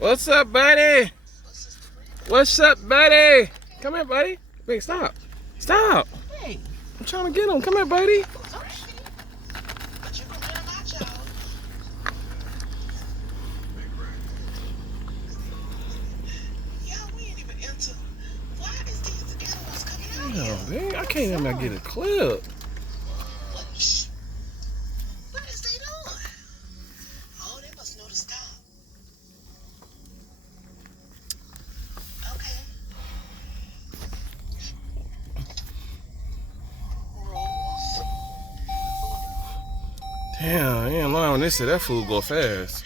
What's up, buddy? What's up, buddy? Come here, buddy. Wait, stop. Stop. Hey. I'm trying to get him. Come here, buddy. Damn, man, I can't even get a clip. What is they doing? Oh, they must know to stop. Okay. Rolls. Damn, I ain't lying when they say that food go fast.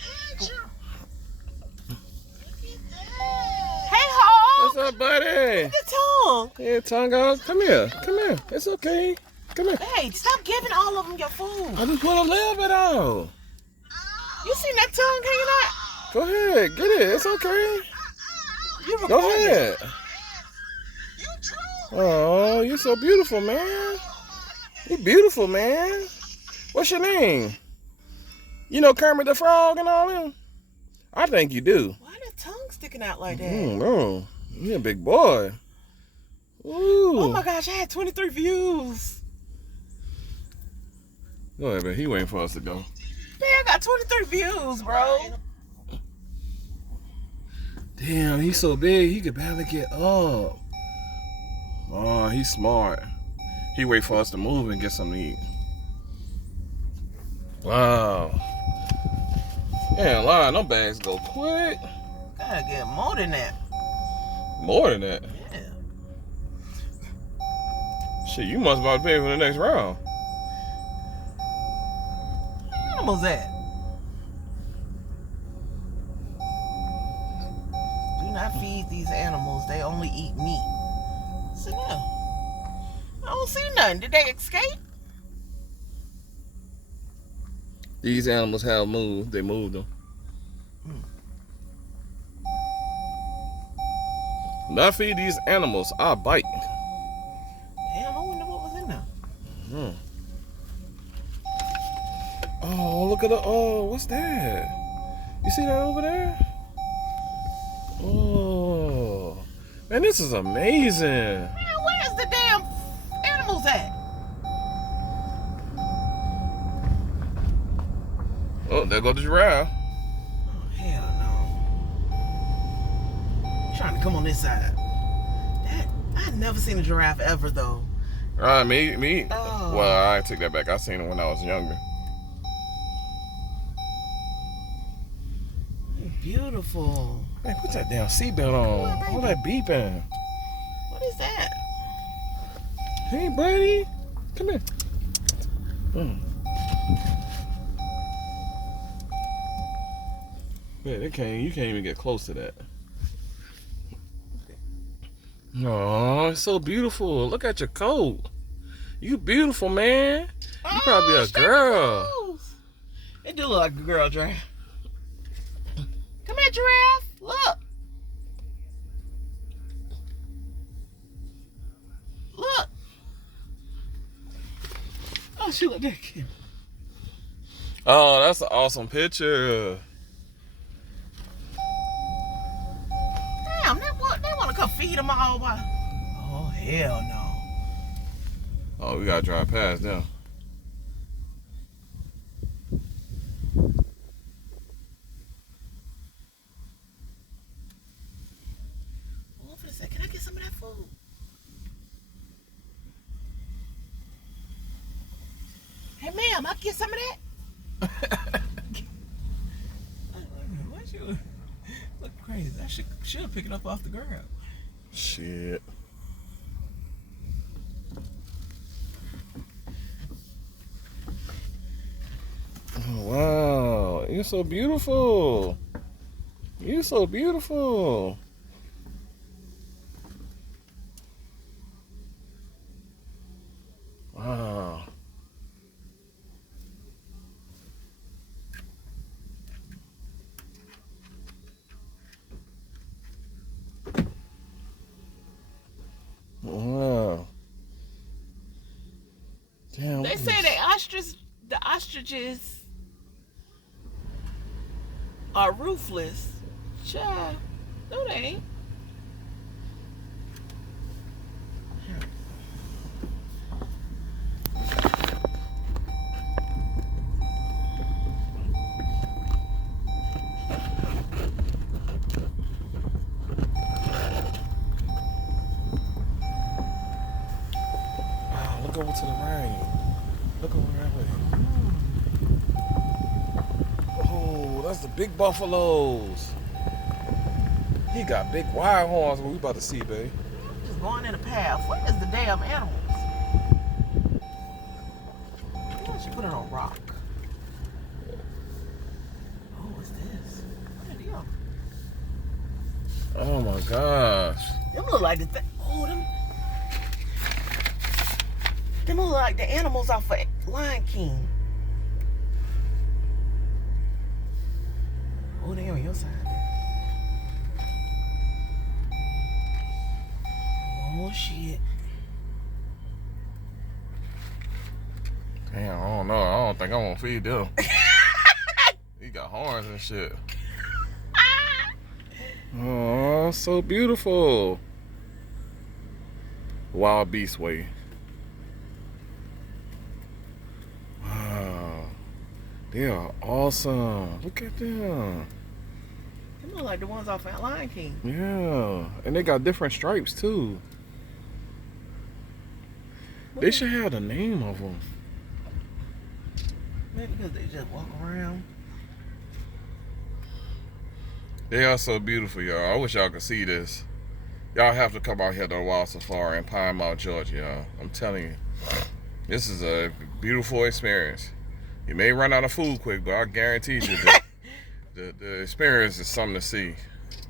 Hey, Hog. What's up, buddy? The tongue. Hey, Tonga, come here. Come here. It's okay. Come here. Hey, stop giving all of them your food. I just want a little bit out. You seen that tongue hanging out? Go ahead. Get it. It's okay. You Go recording. ahead. Oh, you're so beautiful, man. You're beautiful, man. What's your name? You know Kermit the Frog and all them? I think you do. Why the tongue sticking out like that? No. You're a big boy. Ooh. Oh my gosh, I had 23 views. Go ahead, man. He waiting for us to go. Man, I got 23 views, bro. Damn, he's so big, he could barely get up. Oh, he's smart. He wait for us to move and get something to eat. Wow. Yeah, line, them bags go quick. Gotta get more than that. More than that. Yeah. Shit, you must about to pay for the next round. Where animals at? Do not feed these animals. They only eat meat. So no. I don't see nothing. Did they escape? These animals have moved. They moved them. Not feed these animals. I'll bite. Damn, I wonder what was in there. Oh, look at the. Oh, what's that? You see that over there? Oh, man, this is amazing. Man, where's the damn animals at? Oh, there goes the giraffe. Oh, hell no. Trying to come on this side. I've never seen a giraffe ever, though. Me. Oh. Well, I take that back. I seen it when I was younger. Beautiful. Hey, put that damn seatbelt on. All that beeping. What is that? Hey, buddy. Come here. Yeah, you can't even get close to that. Oh, it's so beautiful. Look at your coat. You beautiful, man. You probably a girl. It do look like a girl giraffe. Come here, giraffe. Look. Look. Oh, she look that cute. Oh, that's an awesome picture. Damn, they want to come feed them all. Oh, hell no. Oh, we gotta drive past them. Hold on for a second. Can I get some of that food? Hey, ma'am, I can get some of that? Why you look crazy? I should pick it up off the ground. Shit. Oh, wow. You're so beautiful. You're so beautiful. Wow. Wow. Damn. They say the ostriches are ruthless. Child. No, they ain't. Wow, look over to the right. Look over that way. Oh, that's the big buffaloes. He got big wide horns. What we about to see, babe? Just going in a path. What is the damn animals? Why don't you put it on rock? Oh, what's this? What are them? Oh my gosh. Them look like the them look like the animals off of Lion King. Oh, they on your side. Oh shit. Damn, I don't know. I don't think I want to feed them. He got horns and shit. Oh, so beautiful. Wild Beast Way. Wow. They are awesome. Look at them. They look like the ones off of Lion King. Yeah. And they got different stripes too. They should have the name of them. Maybe because they just walk around. They are so beautiful, y'all. I wish y'all could see this. Y'all have to come out here to the Wild Safari in Pine Mount, Georgia, y'all. I'm telling you. This is a beautiful experience. You may run out of food quick, but I guarantee you the experience is something to see.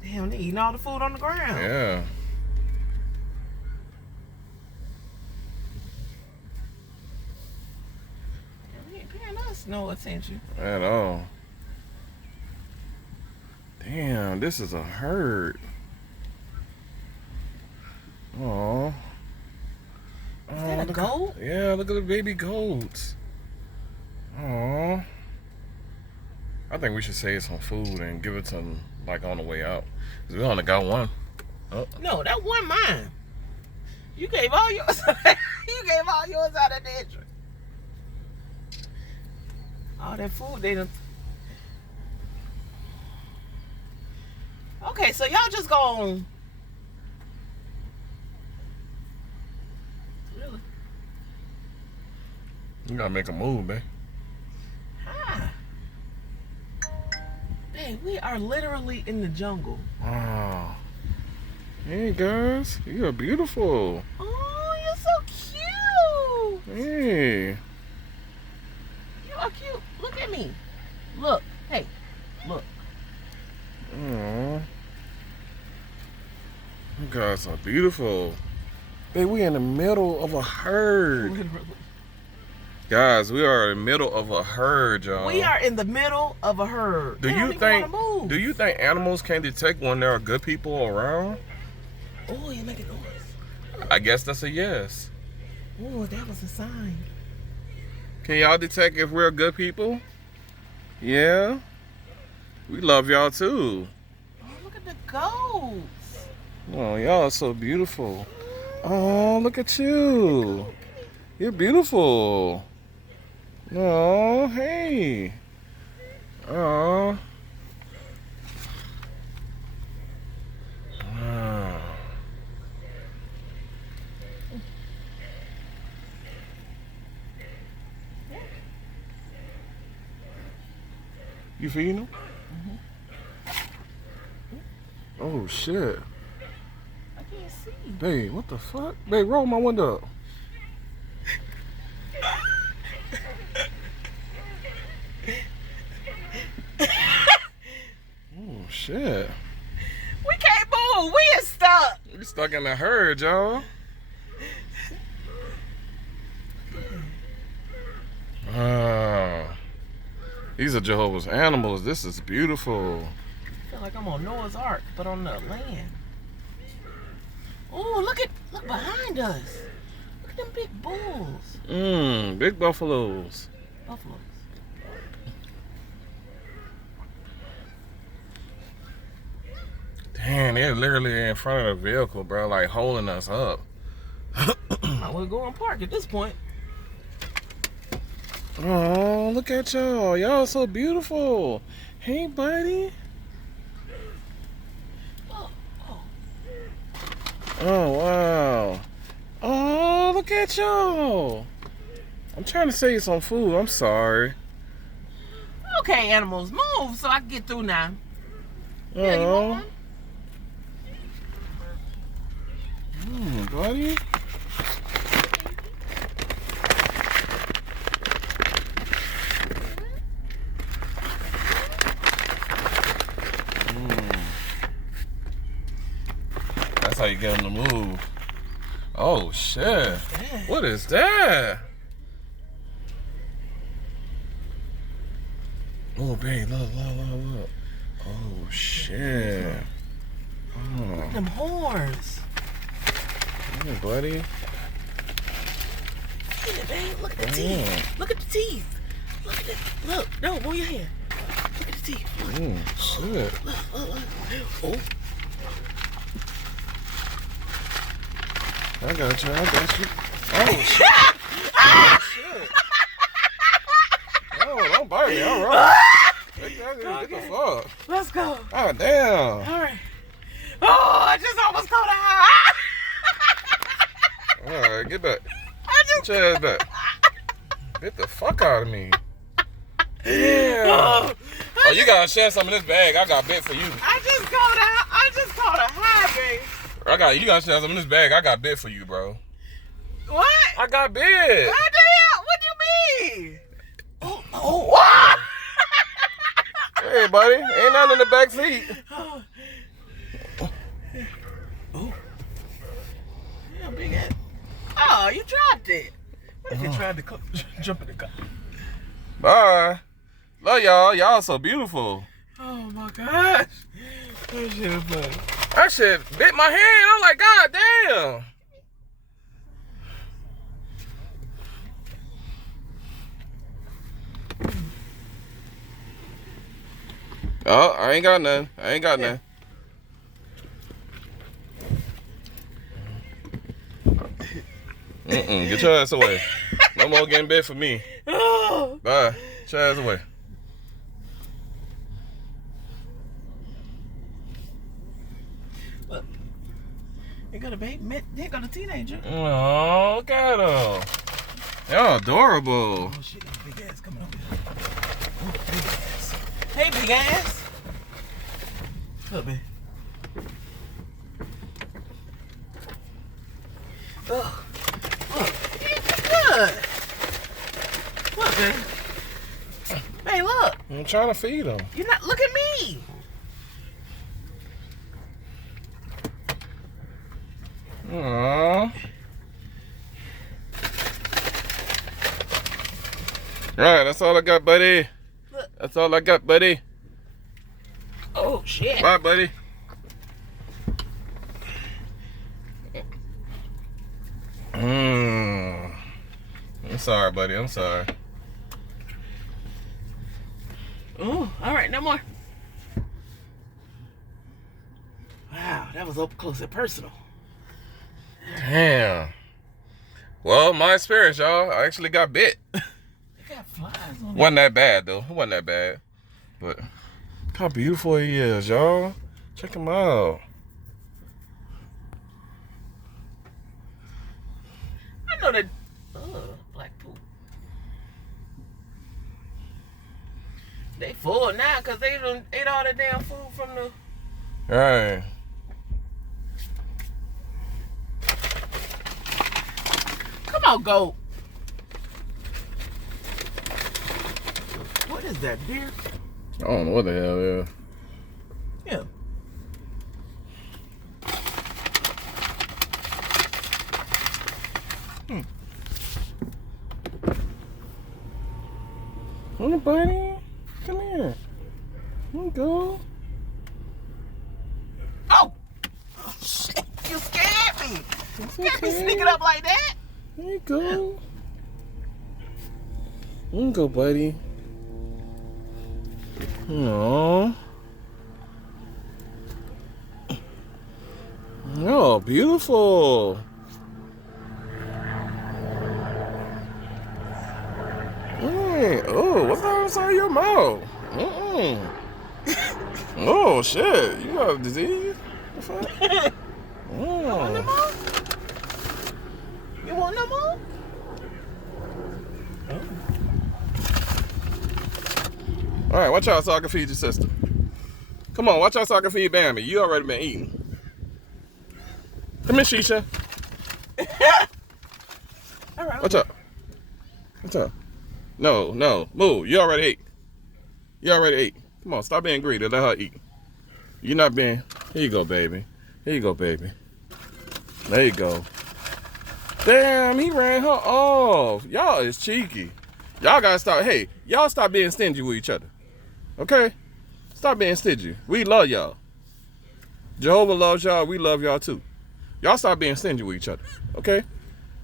Damn, they eating all the food on the ground. Yeah. They ain't paying us no attention. At all. Damn, this is a herd. Oh. Is that a goat? Yeah, look at the baby goats. Oh. I think we should save some food and give it to them like on the way out. Cause we only got one. Oh. No, that wasn't mine. You gave all yours. You gave all yours out of the entrance. All that food they done. Okay, so y'all just gonna. Really? You gotta make a move, babe. Hi. Babe, we are literally in the jungle. Wow. Hey guys, you are beautiful. Oh, you're so cute. Hey. You are cute. Look at me. Look. Hey, look. Aww. You guys are beautiful. Babe, we in the middle of a herd. Guys, we are in the middle of a herd, y'all. We are in the middle of a herd. Do They don't you even think wanna move. do you think animals can detect when there are good people around? Oh, you're making noise. I guess that's a yes. Oh, that was a sign. Can y'all detect if we're good people? Yeah. We love y'all too. Oh, look at the goats. Oh, y'all are so beautiful. Oh, look at you. You're beautiful. Oh, hey. Oh. Wow. You feeding them? Oh, shit. I can't see. Babe, what the fuck? Babe, roll my window up. Oh, shit. We can't move. We are stuck. We stuck in the herd, y'all. These are Jehovah's animals. This is beautiful. I feel like I'm on Noah's Ark, but on the land. Oh, look behind us. Look at them big bulls. Big buffaloes. Man, they're literally in front of the vehicle, bro, like holding us up. I would go and park at this point. Oh, look at y'all. Y'all so beautiful. Hey, buddy. Oh, wow. Oh, look at y'all. I'm trying to sell you some food. I'm sorry. Okay, animals, move so I can get through now. Oh. Yeah, you want one? Buddy. That's how you get them to move. Oh, shit. What is that? Oh, babe, look. Oh, shit. Oh. Them horns. Hey, buddy. Look at it, babe. Look at the teeth. Look at the teeth. Look at it. Look. No, move your hand. Look at the teeth. Shit. Look. Oh. I got you. Oh, shit. Oh, shit. Oh, don't bite me. All right. Get the fuck. Let's go. Oh, damn. All right. Oh, I just almost caught a high. All right, get back. Get your ass back. Get the fuck out of me. Yeah. Oh, you gotta share some of this bag. I got bit for you. I just caught a high, babe. You gotta share some of this bag. I got bit for you, bro. What? I got bit. What the hell? What do you mean? Oh, what? Hey, buddy. Ain't nothing in the back seat. Oh. Yeah, big ass. Oh, you dropped it. What if you tried to jump in the car? Bye. Love y'all. Y'all so beautiful. Oh my gosh. That shit is funny. That shit bit my hand. I'm like, God damn. Oh, I ain't got nothing. Nothing. Get your ass away. No more getting bit for me. Oh. Bye. Get your ass away. Look. They got a baby. They got a teenager. Oh, look at them. Y'all adorable. Oh shit, big ass coming over here. Oh, big ass. Hey, big ass. Look, man. Oh, look. Good. Look, man. Hey, look. I'm trying to feed them. You're not. Look at me. Aww. Alright, that's all I got, buddy. Look. That's all I got, buddy. Oh shit. Bye, buddy. I'm sorry, buddy. I'm sorry. Oh, all right, no more. Wow, that was up close and personal. Damn. Well, my experience, y'all. I actually got bit. They got flies on it. Wasn't that bad, though. It wasn't that bad. But look how beautiful he is, y'all. Check him out. I know that. Black poop. They full now because they done ate all the damn food from the. All right. Come on, goat. What is that, deer? I don't know what the hell it is. Yeah. Hey, buddy. Come here. Here you go. Oh! Oh, shit. You scared me. It's You can't be okay. sneaking up like that. Here you go. Here you go, buddy. Aww. Oh, beautiful. Oh, what's that inside your mouth? Oh, shit. You got a disease? The fuck? You want no more? You want no more? All right, watch out so I can feed your sister. Come on, watch out so I can feed Bambi. You already been eating. Come here, Shisha. All right. Watch out. Watch out. No, move. You already ate. You already ate. Come on, stop being greedy. Let her eat. You're not being. Here you go, baby. Here you go, baby. There you go. Damn, he ran her off. Y'all is cheeky. Y'all gotta stop. Hey, y'all stop being stingy with each other. Okay? Stop being stingy. We love y'all. Jehovah loves y'all. We love y'all too. Y'all stop being stingy with each other. Okay?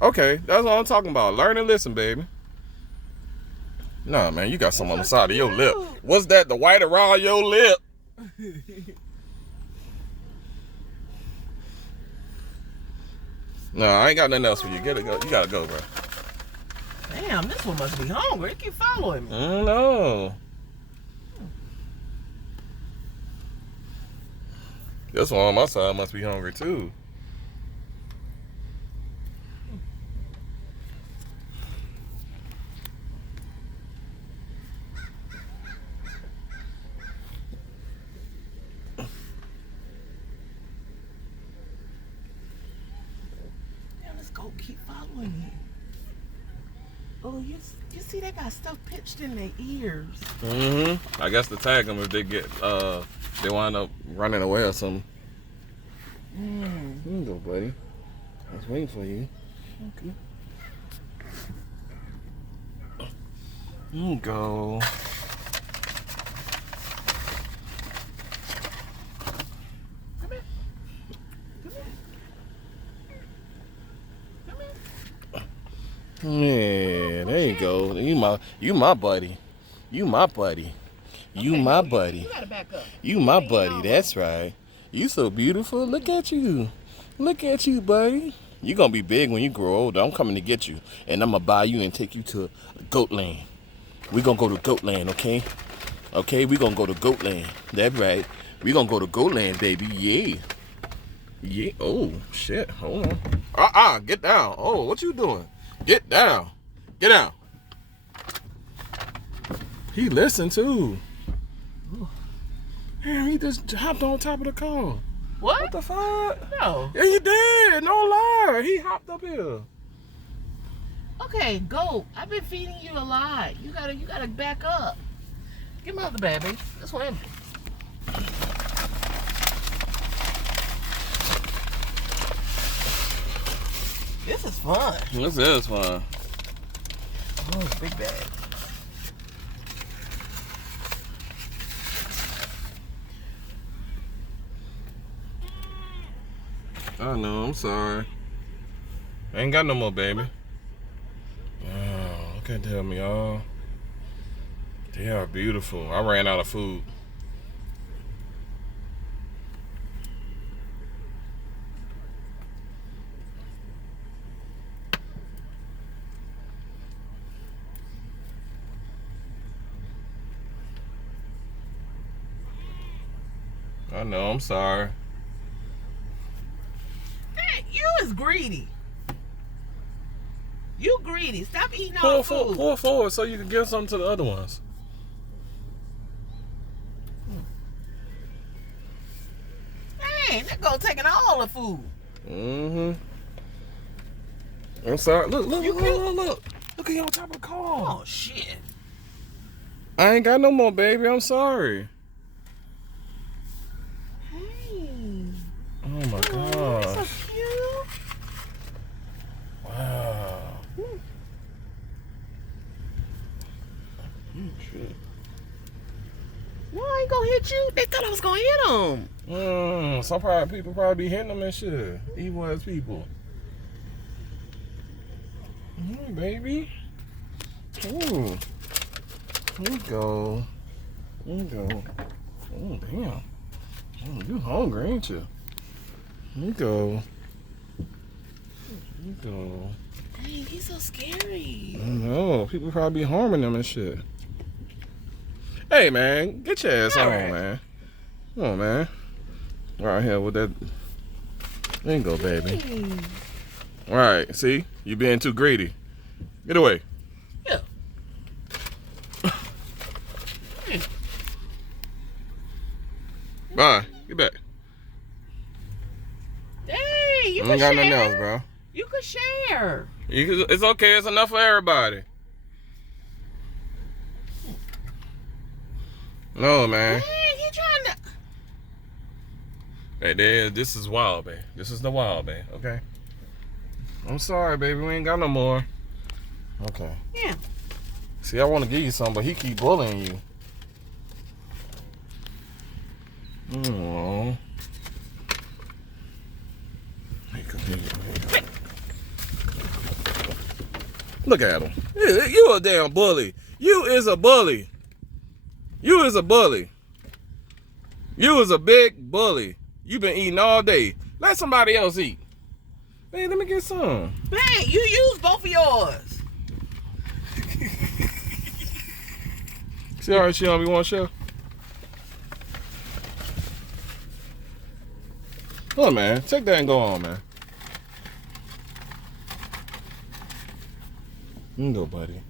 Okay, that's all I'm talking about. Learn and listen, baby. Nah, man, you got something on the side of your lip. What's that? The white around your lip? No, I ain't got nothing else for you. Get it, go. You gotta go, bro. Damn, this one must be hungry. It keep following me. No. This one on my side must be hungry too. Damn, this goat keep following me. Oh, you see they got stuff pitched in their ears. I guess to tag them if they get they wind up running away or something. Here you go, buddy. I was waiting for you. Okay. Here you go. Come here. Come here. Come here. Yeah, there you go. You my buddy. You my buddy. You my buddy. You gotta back up. You my buddy. That's right. You so beautiful. Look at you. Look at you, buddy. You gonna be big when you grow older. I'm coming to get you, and I'm gonna buy you and take you to Goatland. We gonna go to Goatland, okay? Okay, we gonna go to Goatland. That's right. We gonna go to Goatland, baby. Yeah. Yeah. Oh shit. Hold on. Get down. Oh, what you doing? Get down. Get down. He listened too. Damn, he just hopped on top of the car. What the fuck? No. Yeah, he did. No lie. He hopped up here. Okay, go. I've been feeding you a lot. You gotta back up. Give me the baby. This one empty. This is fun. This is fun. Oh, it's a big bag. I know, I'm sorry. I ain't got no more, baby. Oh, look at them, y'all. They are beautiful. I ran out of food. I know, I'm sorry. You is greedy. You greedy. Stop eating all the food. Pull forward so you can give something to the other ones. Dang, that go taking all the food. I'm sorry. Look. You cute. Look at you on top of the car. Oh, shit. I ain't got no more, baby. I'm sorry. Hey. Oh my Oh, gosh. so cute. Wow. Shit. No, I ain't gonna hit you. They thought I was gonna hit them. Some people probably be hitting them and shit. Evil as people. Baby. Ooh. Here you go. Here you go. Oh, damn. You hungry, ain't you? Here you go. Here you go. Dang, he's so scary. I know. People probably be harming them and shit. Hey, man. Get your ass on, man. Come on, man. Right here with that. There you go, baby. All right. See? You being too greedy. Get away. Yeah. Bye. Get back. Dang, you I can ain't got share. nothing else, bro. You can share. It's okay. It's enough for everybody. No, man. Dang, he trying to. Hey, there. This is wild, babe. This is the wild, babe. Okay. I'm sorry, baby. We ain't got no more. Okay. Yeah. See, I want to give you some, but he keep bullying you. Oh. Look at him. You a damn bully. You is a bully. You is a bully. You is a big bully. You been eating all day. Let somebody else eat. Hey, let me get some. Dang, you used both of yours. See how she on me one show? Hold on, man. Take that and go on, man. You can go, buddy.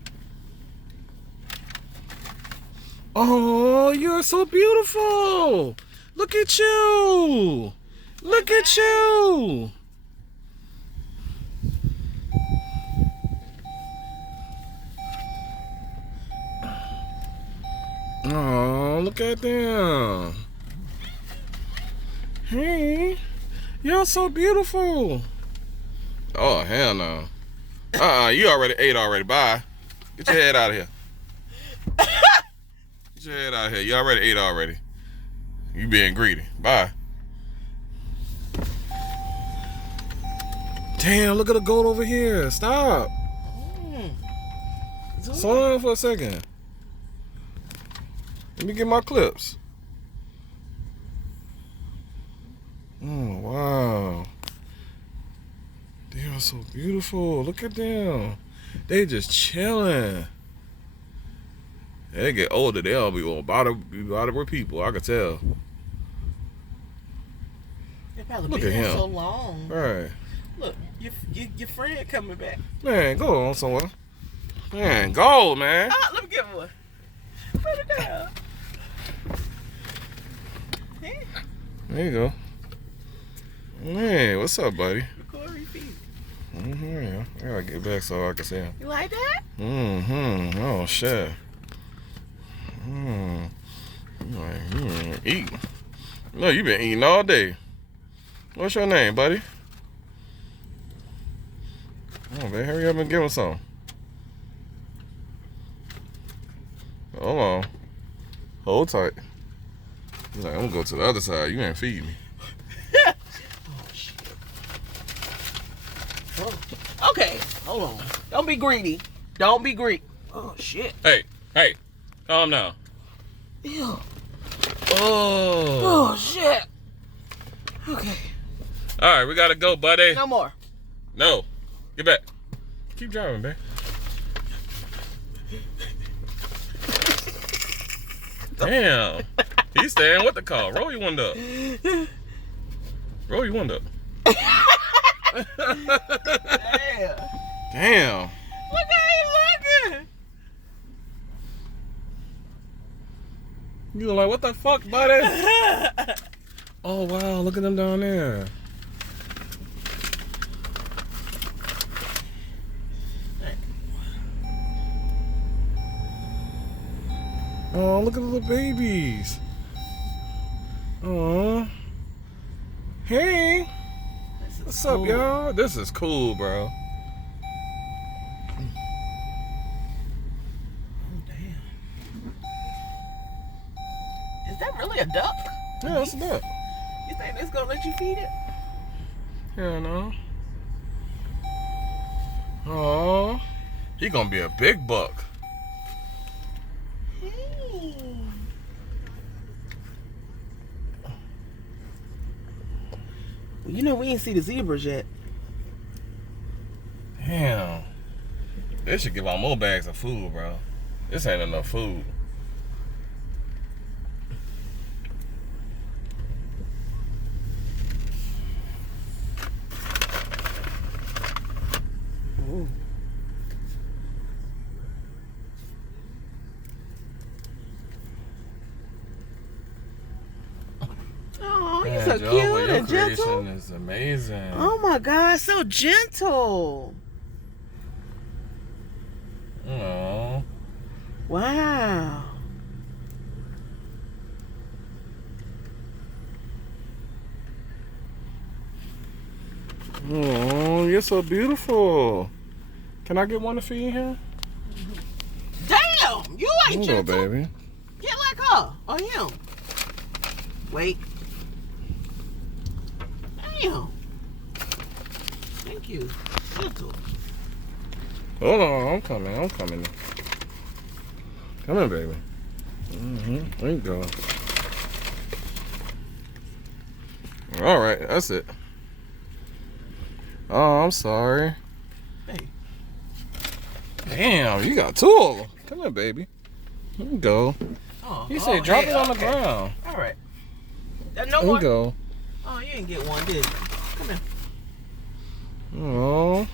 Oh, you're so beautiful. Look at you. Look at you. Oh, look at them. Hey, you're so beautiful. Oh, hell no. You already ate already. Bye. Get your head out of here. Get your head out of here. You already ate already. You being greedy. Bye. Damn, look at the goat over here. Stop. Slow down for a second. Let me get my clips. Oh, wow. They are so beautiful. Look at them. They just chilling. They get older, they'll be about with people. I can tell. They probably Look been at here him. so long. Right. Look, your friend coming back. Man, go on somewhere. Man, go, man. Ah, let me get one. Put it down. Hey, There you go. Man, what's up, buddy? record repeat. Yeah. I gotta get back so I can see him. You like that? Oh, shit. Eat. No, you been eating all day. What's your name, buddy? Oh, man, hurry up and give him some. Hold on. Hold tight. He's like, I'm gonna go to the other side. You ain't feed me. Oh, shit. Okay, hold on. Don't be greedy. Don't be greedy. Oh, shit. Hey, calm down. Ew. Oh. Oh, shit. Okay. All right, we gotta go, buddy. No more. No. Get back. Keep driving, man. Damn. He's staying with the car. Roll your window up. Roll your window up. Damn. Damn. Look how he looking. You like, what the fuck, buddy? Oh, wow. Look at them down there. Oh, look at the little babies. Oh. Hey. What's up, y'all? This is cool, bro. Oh, damn. Is that really a duck? Yeah, that's a duck. You think it's gonna let you feed it? Hell no. Oh. He gonna be a big buck. You know we ain't see the zebras yet. Damn. They should give out more bags of food, bro. This ain't enough food. Ooh. Oh, you're so Joe, cute but your and gentle. creation is amazing. Oh my God, so gentle. Oh. Wow. Oh, you're so beautiful. Can I get one to feed him? Damn, you ain't Hello, gentle. baby. Get like her or him. Wait. Damn. Thank you. Gentle. Hold on, I'm coming. I'm coming. Come in, baby. There you go. All right, that's it. Oh, I'm sorry. Hey. Damn, you got two of them. Come here, baby. Here you go. Oh, He said drop it on the ground. All right. No Here more. you go. Oh, you didn't get one, did you? Come here. Oh.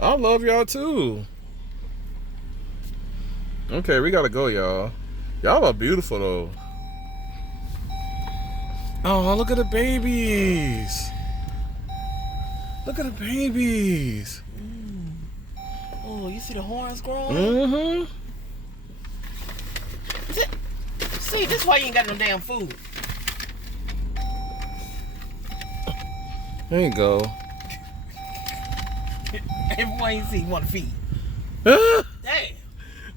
I love y'all too. Okay, we gotta go, y'all. Y'all are beautiful though. Oh, look at the babies. Look at the babies. Oh, you see the horns growing? Mm-hmm. See, this is why you ain't got no damn food. There you go. Everyone you see, you want to feed. Ah! Damn.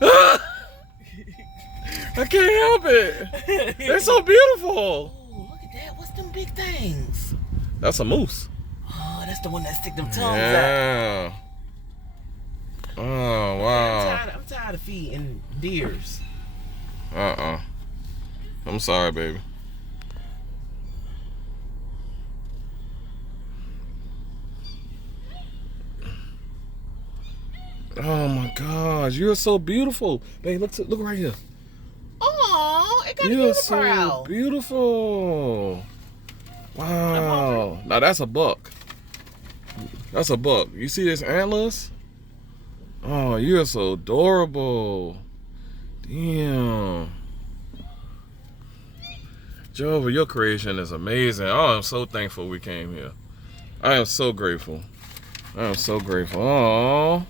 Ah! I can't help it. They're so beautiful. Oh, look at that. What's them big things? That's a moose. Oh, that's the one that stick them tongues out. Yeah. Oh, wow. I'm tired of feeding deers. I'm sorry, baby. Oh my gosh, you're so beautiful. Babe, look right here. Oh, it got a You're unibrow. so beautiful. Wow. Now that's a buck. That's a buck. You see this antlers? Oh, you're so adorable. Damn. Jehovah, your creation is amazing. I am so thankful we came here. I am so grateful. I am so grateful. Aww.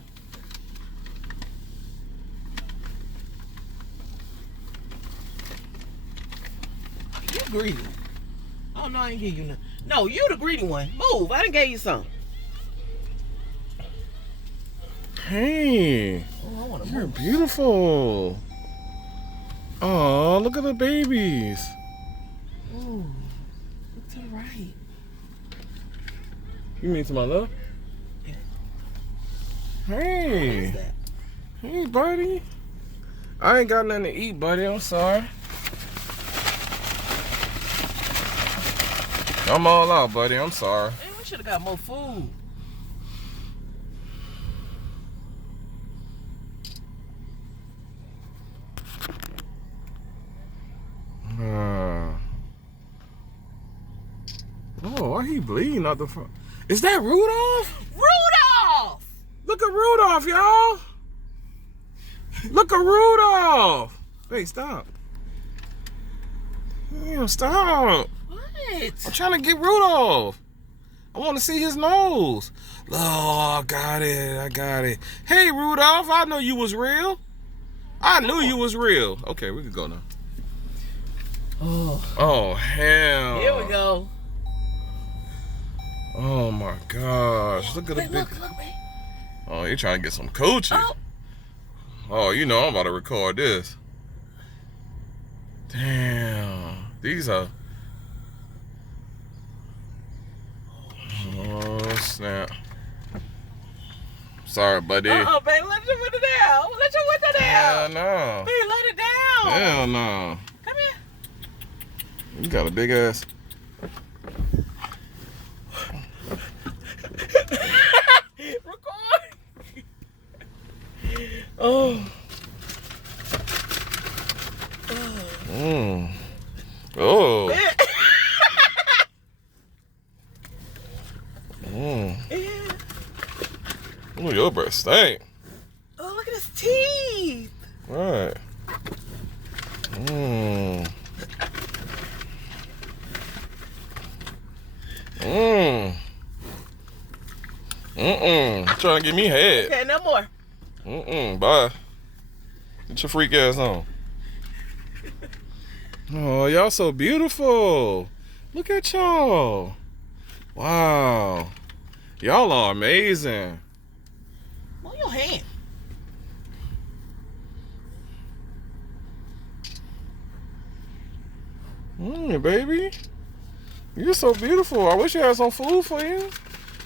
You greedy. Oh no, I ain't give you nothing. No, you the greedy one. Move. I done gave you some. Hey. Oh, I want to You're move. beautiful. Oh, look at the babies. Ooh, look to the right. You mean to my left? Yeah. Hey. What is that? Hey, buddy. I ain't got nothing to eat, buddy. I'm sorry. I'm all out, buddy. I'm sorry. Man, we should have got more food. Oh, why he bleeding out the front? Is that Rudolph? Rudolph! Look at Rudolph, y'all. Look at Rudolph. Hey, stop. Damn, stop. What? I'm trying to get Rudolph. I want to see his nose. Oh, I got it. I got it. Hey, Rudolph, I know you was real. I knew you was real. Okay, we can go now. Oh, hell. Here we go. Oh, my gosh. Look at the Wait, big... look, man. Oh, you're trying to get some coochie. Oh. Oh, you know I'm about to record this. Damn. These are... Oh, snap. Sorry, buddy. Uh-oh, babe, let your window down. Let your window Hell down. no. Babe, let it down. Hell no. Come here. You got a big ass. Oh. Oh. Yeah. Oh, your breath stink. Oh, look at his teeth. Right. Trying to get me head. Okay, no more. Bye. Get your freak ass on. Oh, y'all so beautiful. Look at y'all. Wow. Y'all are amazing. Move your hand. Baby. You're so beautiful. I wish you had some food for you.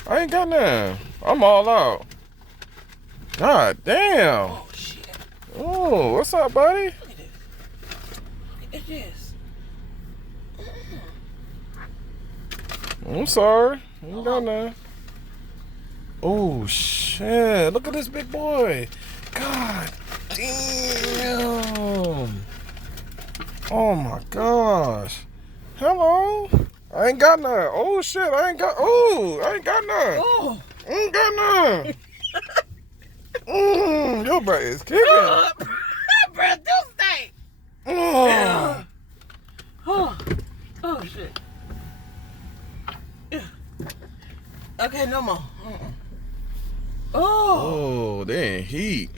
I ain't got none. I'm all out. God damn. Oh, shit. Oh, what's up, buddy? Look at this. Look at this. I'm sorry. I ain't got none. Oh, shit. Look at this big boy. God damn. Oh, my gosh. Hello. I ain't got none. Oh, shit. I ain't got none. Oh. I ain't got none. Your breath is kicking. Breath do stink. Oh. Oh, shit. Okay, no more. Oh. Oh, they in heat.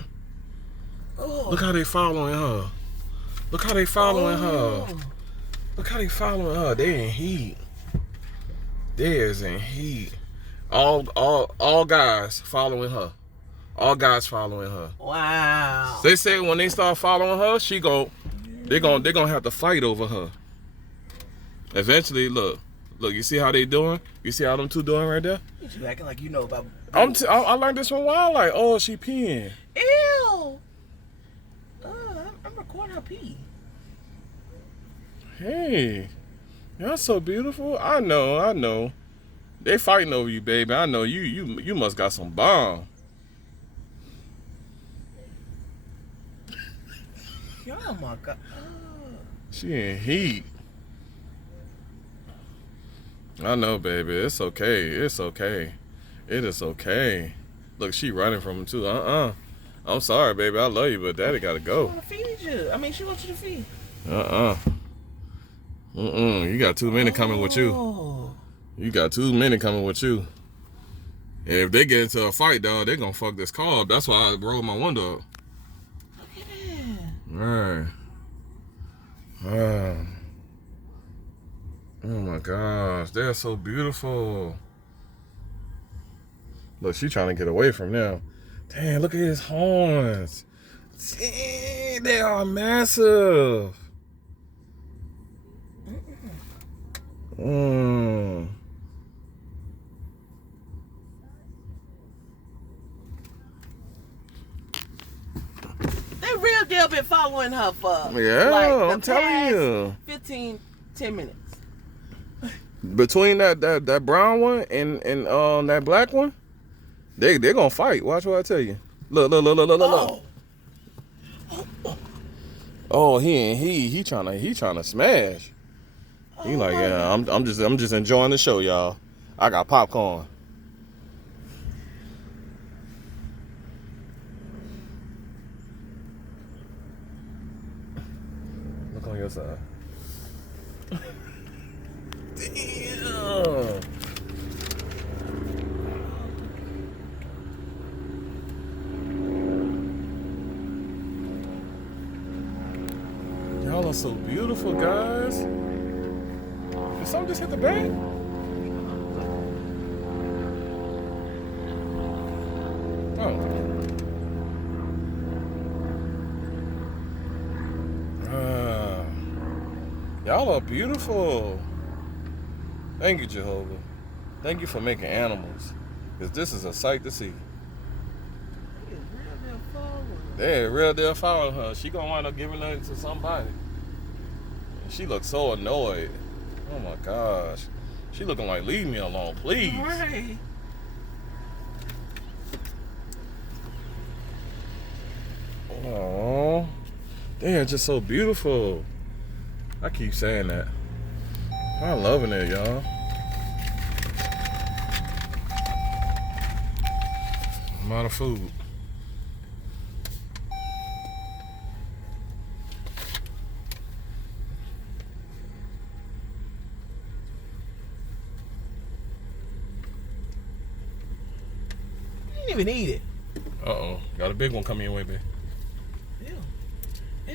Oh. Look how they following her. Look how they following her. Oh. Look how they following her. They in heat. They is in heat. All guys following her. All guys following her. Wow. They say when they start following her, they're gonna have to fight over her. Eventually, look, you see how they doing? You see how them two doing right there? You acting like you know about. I learned this from Wildlife. Oh, she peeing. Ew. I'm recording her pee. Hey, you're so beautiful. I know. They fighting over you, baby. I know you must got some bomb. Oh my God. She in heat. I know, baby. It's okay. It's okay. It is okay. Look, she running from him too. I'm sorry, baby. I love you, but daddy gotta She go. want to feed you. I mean, she wants you to feed. You got too many coming with you. Oh. You got too many coming with you. And if they get into a fight, dog, they gonna fuck this car up. That's why I rolled my window up. Look at that. Right. Oh my gosh, they're so beautiful. Look, she trying to get away from them. Damn, look at his horns. Damn, they are massive. They real deal been following her for I'm telling you. 10 minutes. Between that brown one and that black one, they're gonna fight. Watch what I tell you. Look. Oh, he trying to smash. He like, yeah, I'm just enjoying the show, y'all. I got popcorn. Look on your side. Damn. Y'all are so beautiful, guys. Did something just hit the bed? Y'all are beautiful. Thank you, Jehovah. Thank you for making animals. Because this is a sight to see. They're real deal following her. She gonna wind up giving her to somebody. She looks so annoyed. Oh my gosh. She looking like, leave me alone, please. Right. Oh, they are just so beautiful. I keep saying that. I'm loving it, y'all. I'm out of food. You didn't even eat it. Uh-oh. Got a big one coming your way, babe.